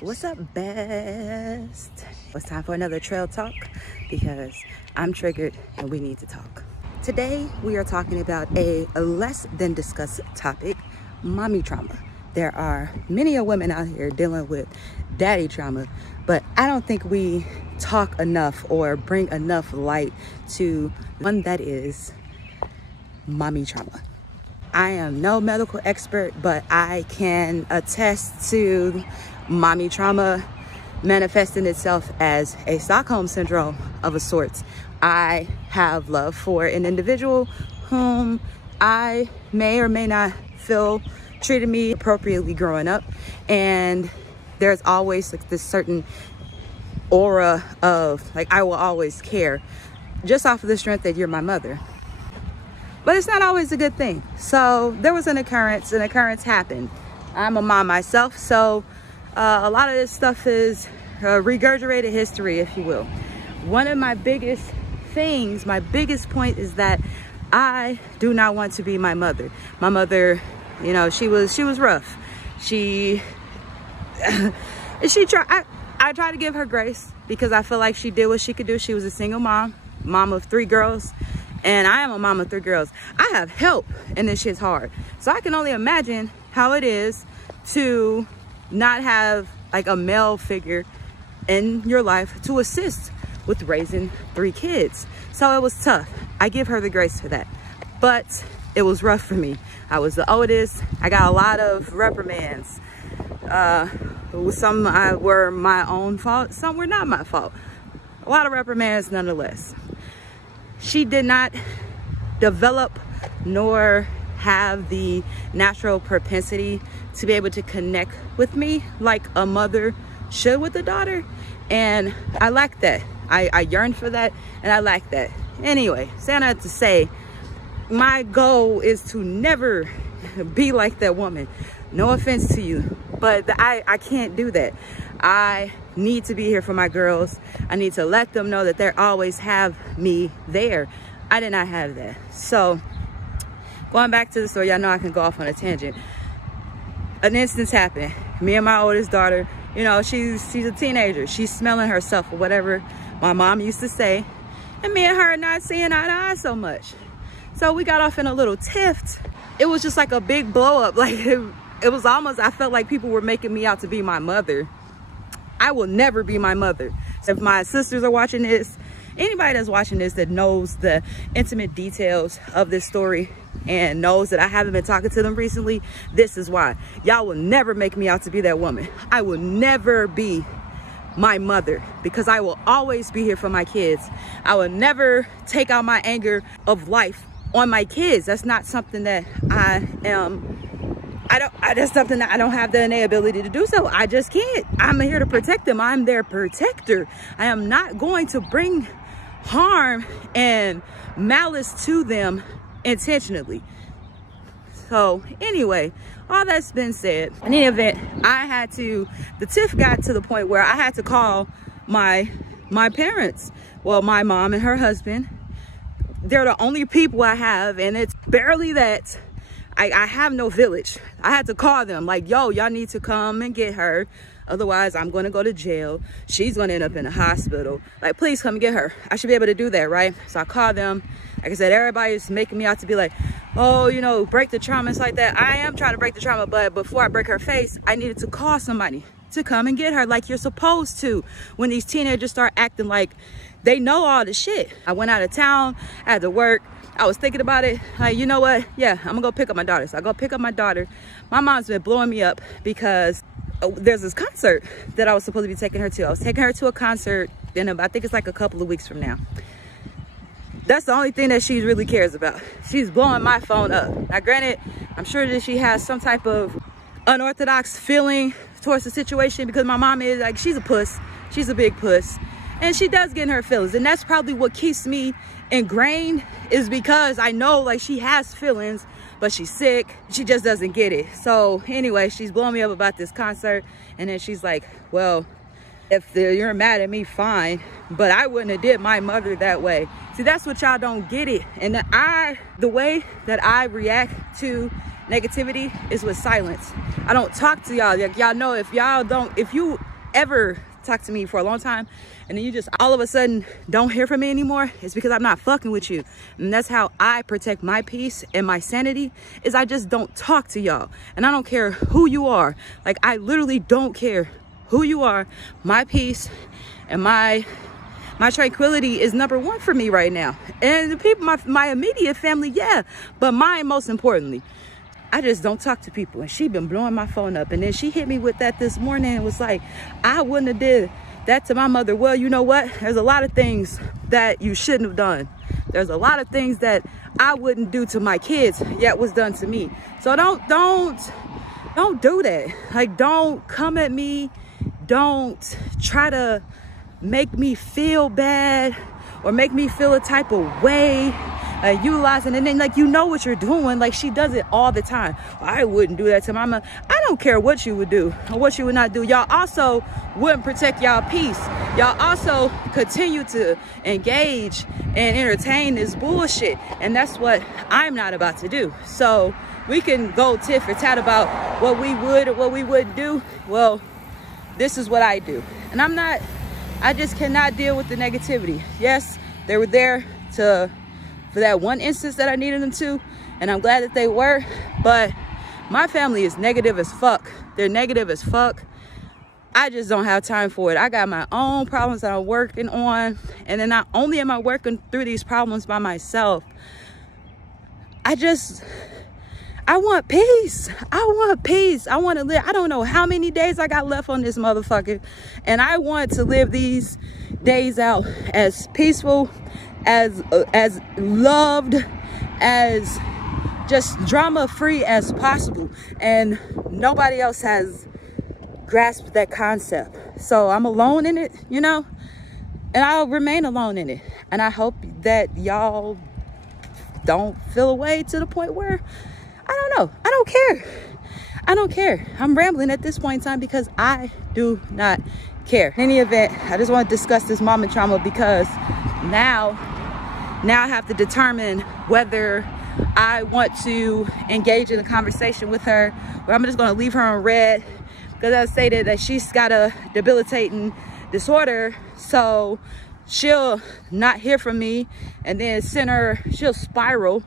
What's up, best? It's time for another trail talk because I'm triggered and we need to talk. Today we are talking about a less than discussed topic: mommy trauma. There are many women out here dealing with daddy trauma, but I don't think we talk enough or bring enough light to one that is mommy trauma. I am no medical expert, but I can attest to mommy trauma manifesting itself as a Stockholm syndrome of a sort. I have love for an individual whom I may or may not feel treated me appropriately growing up, and there's always like this certain aura of like I will always care just off of the strength that you're my mother. But it's not always a good thing. So there was an occurrence happened. I'm a mom myself, so a lot of this stuff is regurgitated history, if you will. One of my biggest things, my biggest point is that I do not want to be my mother. My mother, you know, she was rough. I try to give her grace because I feel like she did what she could do. She was a single mom of 3 girls. And I am a mom of 3 girls. I have help and this shit's hard. So I can only imagine how it is to not have like a male figure in your life to assist with raising 3 kids. So it was tough. I give her the grace for that. But it was rough for me. I was the oldest. I got a lot of reprimands. Some were my own fault. Some were not my fault. A lot of reprimands nonetheless. She did not develop nor have the natural propensity to be able to connect with me like a mother should with a daughter. And I lack that. I yearn for that and I lack that. Anyway, saying that to say, my goal is to never be like that woman. No offense to you, but I can't do that. I need to be here for my girls. I need to let them know that they always have me there. I did not have that. So going back to the story, y'all know I can go off on a tangent. An instance happened. Me and my oldest daughter, you know, she's a teenager. She's smelling herself or whatever my mom used to say. And me and her are not seeing eye to eye so much. So we got off in a little tiff. It was just like a big blow up. Like it was almost, I felt like people were making me out to be my mother. I will never be my mother. So if my sisters are watching this, anybody that's watching this that knows the intimate details of this story and knows that I haven't been talking to them recently, this is why. Y'all will never make me out to be that woman. I will never be my mother because I will always be here for my kids. I will never take out my anger of life on my kids. That's not something that that's something that I don't have the innate ability to do. So I just can't. I'm here to protect them. I'm their protector. I am not going to bring harm and malice to them intentionally. So anyway, all that's been said, in any event, the tiff got to the point where I had to call my parents. Well, my mom and her husband. They're the only people I have, and it's barely that. I have no village. I had to call them like, yo, y'all need to come and get her. Otherwise, I'm going to go to jail. She's going to end up in the hospital. Like, please come and get her. I should be able to do that, right? So I called them. Like I said, everybody's making me out to be like, oh, you know, break the trauma. It's like that. I am trying to break the trauma, but before I break her face, I needed to call somebody to come and get her like you're supposed to when these teenagers start acting like they know all the shit. I went out of town. I had to work. I was thinking about it, like, you know what? Yeah, I'm gonna go pick up my daughter. So I go pick up my daughter. My mom's been blowing me up because there's this concert that I was supposed to be taking her to. I was taking her to a concert in I think it's like a couple of weeks from now. That's the only thing that she really cares about. She's blowing my phone up. Now granted, I'm sure that she has some type of unorthodox feeling towards the situation because my mom is like, she's a puss. She's a big puss. And she does get in her feelings. And that's probably what keeps me ingrained, is because I know like she has feelings, but she's sick. She just doesn't get it. So anyway, she's blowing me up about this concert. And then she's like, well, if you're mad at me, fine. But I wouldn't have did my mother that way. See, that's what y'all don't get it. And the way that I react to negativity is with silence. I don't talk to y'all. Like, y'all know if you ever talked to me for a long time, and then you just all of a sudden don't hear from me anymore, it's because I'm not fucking with you. And that's how I protect my peace and my sanity, is I just don't talk to y'all. And I don't care who you are. Like, I literally don't care who you are. My peace and my tranquility is number one for me right now. And the people, my immediate family, yeah, but mine most importantly. I just don't talk to people. And she been blowing my phone up. And then she hit me with that this morning and was like, I wouldn't have did that to my mother. Well, you know what? There's a lot of things that you shouldn't have done. There's a lot of things that I wouldn't do to my kids, yet was done to me. So don't do that. Like, don't come at me. Don't try to make me feel bad or make me feel a type of way. Utilizing, and then, like, you know what you're doing. Like, she does it all the time. Well, I wouldn't do that to mama. I don't care what you would do or what you would not do. Y'all also wouldn't protect y'all peace. Y'all also continue to engage and entertain this bullshit, and that's what I'm not about to do. So we can go tit for tat about what we would or what we wouldn't do. Well, this is what I do, and I just cannot deal with the negativity. Yes, they were there for that one instance that I needed them to, and I'm glad that they were, but my family is negative as fuck. They're negative as fuck. I just don't have time for it. I got my own problems that I'm working on, and then not only am I working through these problems by myself, I want peace. I want peace. I want to live. I don't know how many days I got left on this motherfucker, and I want to live these days out as peaceful, as loved, as just drama-free as possible. And nobody else has grasped that concept. So I'm alone in it, you know, and I'll remain alone in it. And I hope that y'all don't feel away to the point where, I don't know, I don't care. I don't care. I'm rambling at this point in time because I do not care. In any event, I just want to discuss this mama trauma because now I have to determine whether I want to engage in a conversation with her, or I'm just going to leave her on red, because I stated that she's got a debilitating disorder, so she'll not hear from me, and then she'll spiral,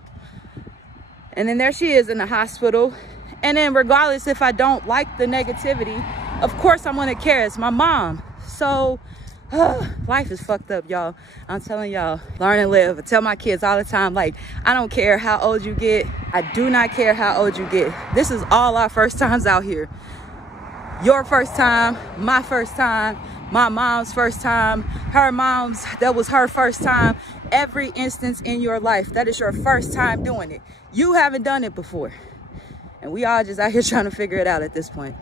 and then there she is in the hospital. And then regardless if I don't like the negativity, of course I'm gonna care. It's my mom. So life is fucked up, y'all. I'm telling y'all, learn and live. I tell my kids all the time, like, I don't care how old you get. I do not care how old you get. This is all our first times out here. Your first time, my first time, my mom's first time, her mom's, that was her first time. Every instance in your life, that is your first time doing it. You haven't done it before. And we all just out here trying to figure it out at this point.